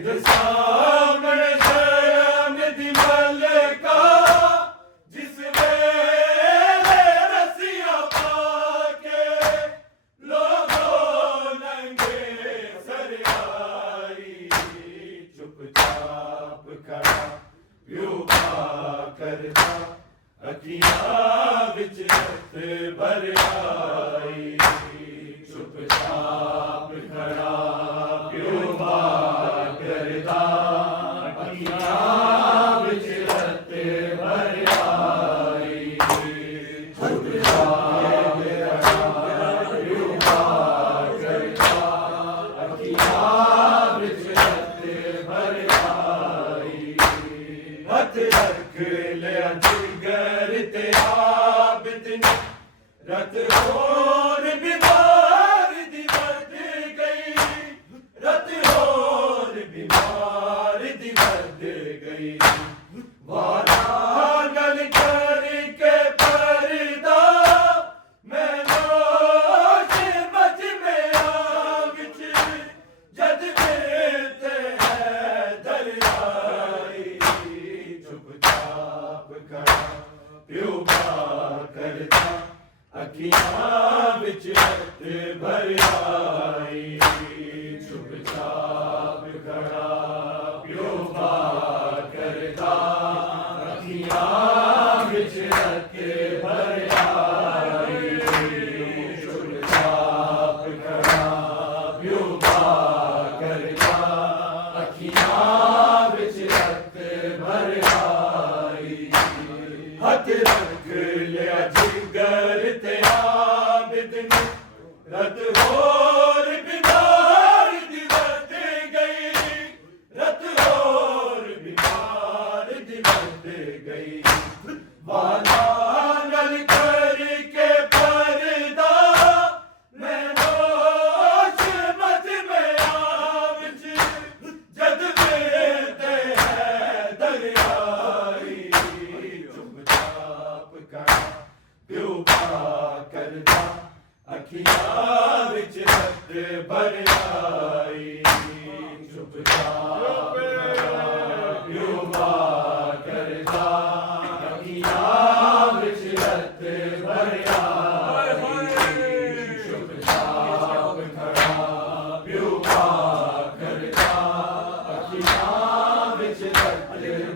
सामने शर्म दी मलका जिस वेले रसिया पाके लोगों नंगे सर आई चुपचाप खड़ा प्यो करता अखियां विच रत भर आई चुपचाप खड़ा प्यो करता अखियां विच रत भर आई चुपचाप खड़ा प्यो करता अखियां विच रत भर आई हथ रख लिया जिगर ते आबिद ने रत होर बीमार दी बद गई रत होर बीमार दी बद गई वारा गल करके परदा मैं नोश मच में आविच जद मिलते है दरियाई चुपचाप खड़ा प्यो करता अखियां विच रत भर आई चुपचाप खड़ा प्यो करता अखियां विच रत भर आई चुपचाप खड़ा प्यो करता अखियां विच रत भर आई हथ रख लिया जिगर ते आबिद ने रत होर बीमार दी बद गई रत होर बीमार दी बद गई वाला गल करके परदा मैं नोश मच में आविच जद मिलते है दरियाई चुपचाप खड़ा प्यो करता अखियां विच रत भर आई चुपचाप खड़ा प्यो करता अखियां विच रत भर आई चुपचाप खड़ा प्यो करता अखियां विच रत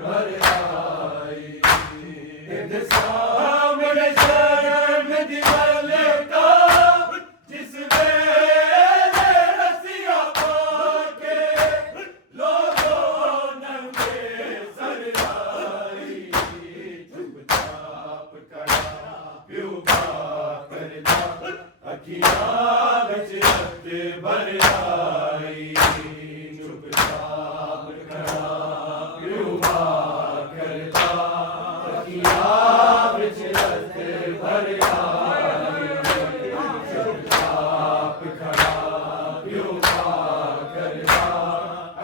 भर आई सामने शर्म दी मलका जिस वेले रसिया पाके लोगों नंगे सर आई चुपचाप खड़ा प्यो करता अखियां विच रत भर आई चुपचाप खड़ा प्यो करता अखियां विच रत भर आई चुपचाप खड़ा प्यो करता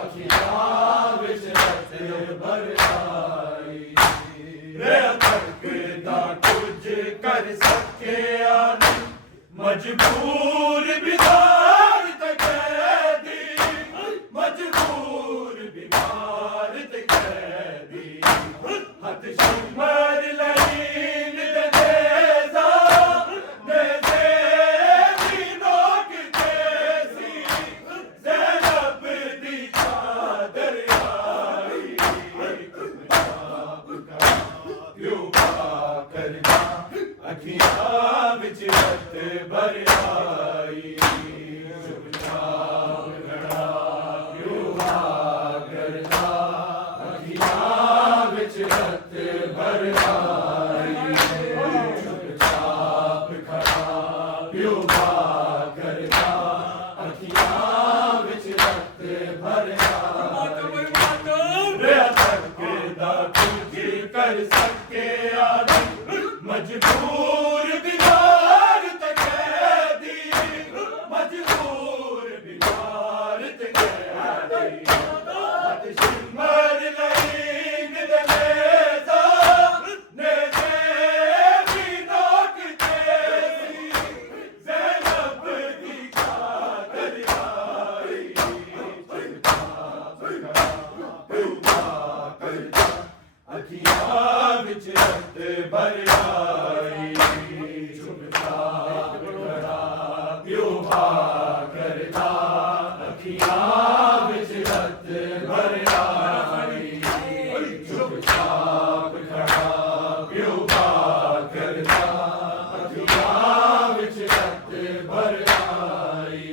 अखियां विच रत भर आई रहा तकदा कुछ कर सके नहीं मजबूर बीमार ते कैदी मजबूर बीमार ते कैदी हथ शिमर लहीन दे देजा दे दी नोक देसी ज़ैनब दी चादर आई चुपचाप खड़ा प्यो करता अखियां विच रत भर आई चुपचाप खड़ा प्यो करता अखियां विच रत भर आई चुपचाप खड़ा प्यो करता अखियां विच रत भर आई तकदा कुछ कर सके नहीं मजबूर बीमार ते कैदी मजबूर बीमार ते कैदी हथ शिमर लहीन दे देजा ने देवी नोक देसी ज़ैनब दी चादर आई रत भर आई चुपचाप खड़ा क्यों बात करता अखियां विच रत भर आई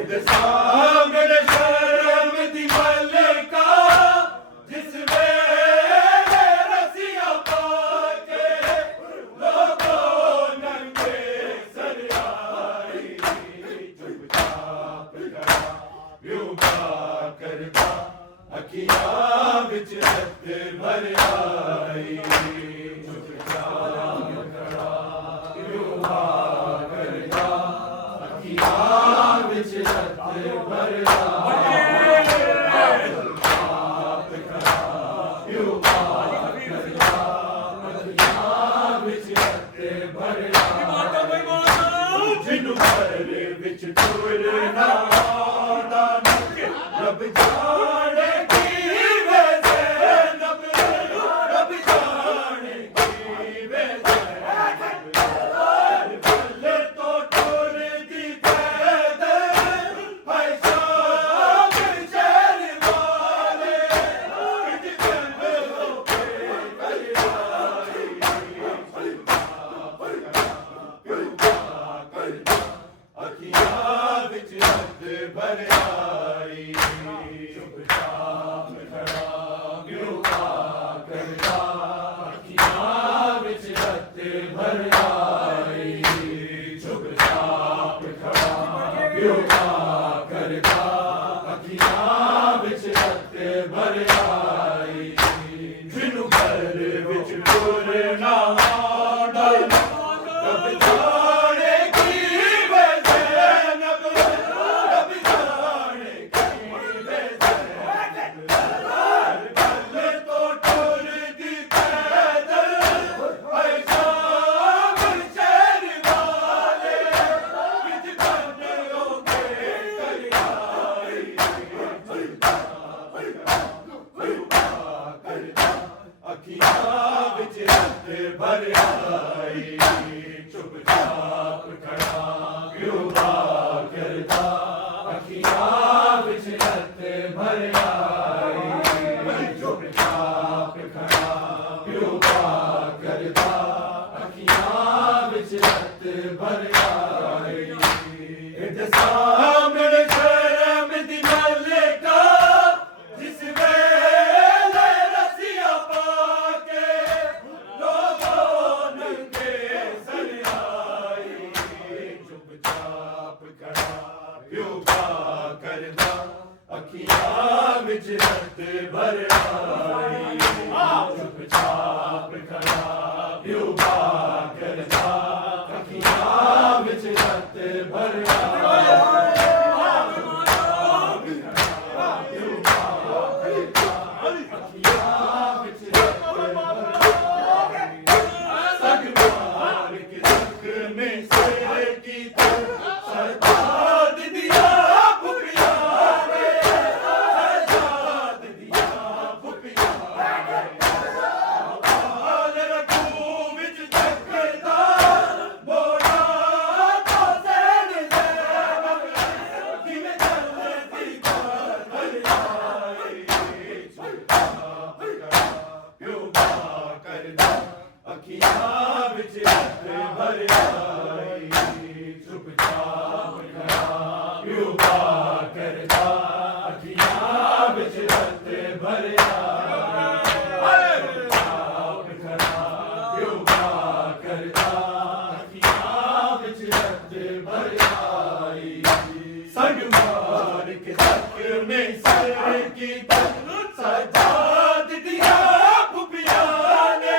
इद सामने शर्म दी मलका जिस वेले रसिया पाके लोगों नंगे सर आई चुपचाप खड़ा क्यों बात करता अखियां विच रत भर आई चुपचाप खड़ा क्यों बात करता अखियां विच रत भर आई चुपचाप खड़ा क्यों बात करता अखियां विच रत भर आई जिन्नू घर विच टुरना आंदा रब जाने की वे ज़ैनब रब जाने की वे ज़ैनब पल्ले तो टुरदी पैदल है शाम शहर वाले इज गल्लों पे कर आई अखियां विच रत भर आई चुपचाप खड़ा क्यों बात करता अखियां विच रत भर आई चुपचाप खड़ा क्यों बात करता अखियां विच रत भर आई जिन्नू घर विच टुरना आंदा रब जाने की वे ज़ैनब रब जाने की वे ज़ैनब पल्ले तो टुरदी पैदल है शाम शहर वाले किज गल्लों पे कर आई अखियां विच रत भर आई चुपचाप खड़ा क्यों बात करता अखियां विच रत भर आई चुपचाप खड़ा क्यों बात करता अखियां विच रत भर आई इद सामने शर्म दी मलका जिस वेले रसिया पाके लोगों नंगे सर आई चुपचाप खड़ा क्यों बात करता अखियां विच रत भर आई चुपचाप खड़ा क्यों बात करता अखियां विच रत भर आई अखियां विच रत भर आई चुपचाप खड़ा क्यों बात करता अखियां विच रत भर आई चुपचाप खड़ा क्यों बात करता अखियां विच रत भर आई संग मार के तक में सर की तक सजाद दिया फुफिया ने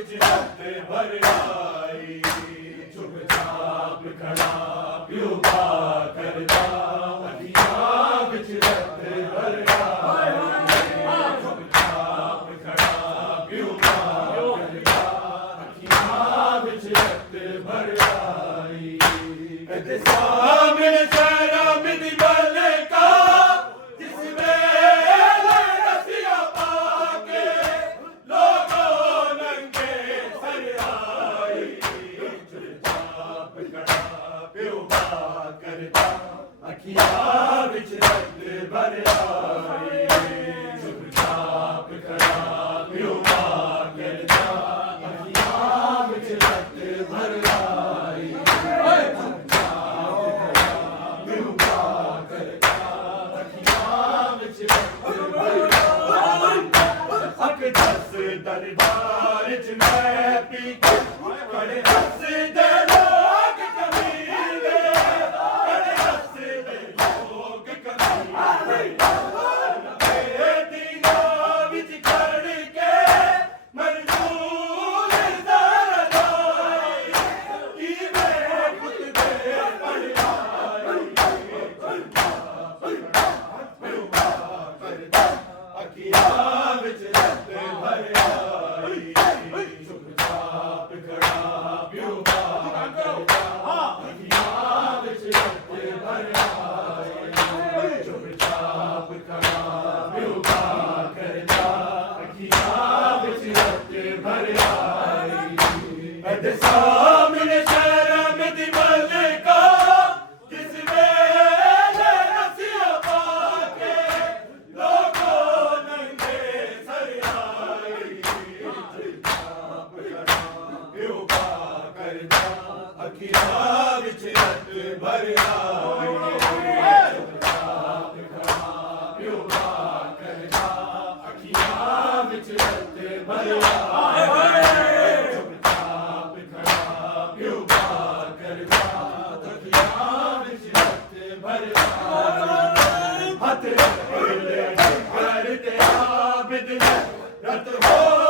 ਵਿੱਚ ਰਤ ਭਰ ਆਈ ਚੁੱਪ ਚਾਪ ਖੜਾ ਪਿਓ ਪਾ ਕਰਦਾ ਅੱਖੀਆਂ ਵਿੱਚ ਰਤ ਭਰ ਆਈ ਚੁੱਪ ਚਾਪ ਖੜਾ ਪਿਓ ਪਾ ਕਰਦਾ ਅੱਖੀਆਂ ਵਿੱਚ ਰਤ ਭਰ ਆਈ ਤੇ ਸਾਹਮਣੇ ਸਾਰਾ ਮਿੱਟੀ ਵਾਲੇ ਕਾ ਅੱਖੀਆਂ ਵਿੱਚ ਰਤ ਭਰ ਆਈ ਚੁੱਪ ਚਾਪ ਖੜਾ ਪਿਓ ਪਾ ਕਰਦਾ ਅੱਖੀਆਂ ਵਿੱਚ ਰਤ ਭਰ ਆਈ ਚੁੱਪ ਚਾਪ ਖੜਾ ਪਿਓ ਪਾ ਕਰਦਾ ਅੱਖੀਆਂ ਵਿੱਚ ਰਤ ਭਰ ਆਈ ਅੱਖ ਦਸ ਦਰਬਾਰ ਚ ਮੈਂ ਪੀ ਕੇ ਖੜੇ ਹੱਸਦੇ ਲੋਕ ਕਮੀਨੇ सामने शहर में दिवाले का जिस वेले रसिया पाके लोगों नंगे सर आई प्यो पा करदा अखियां विच रत भर आई प्यो पा करदा अखियां विच रत भर आई रत हो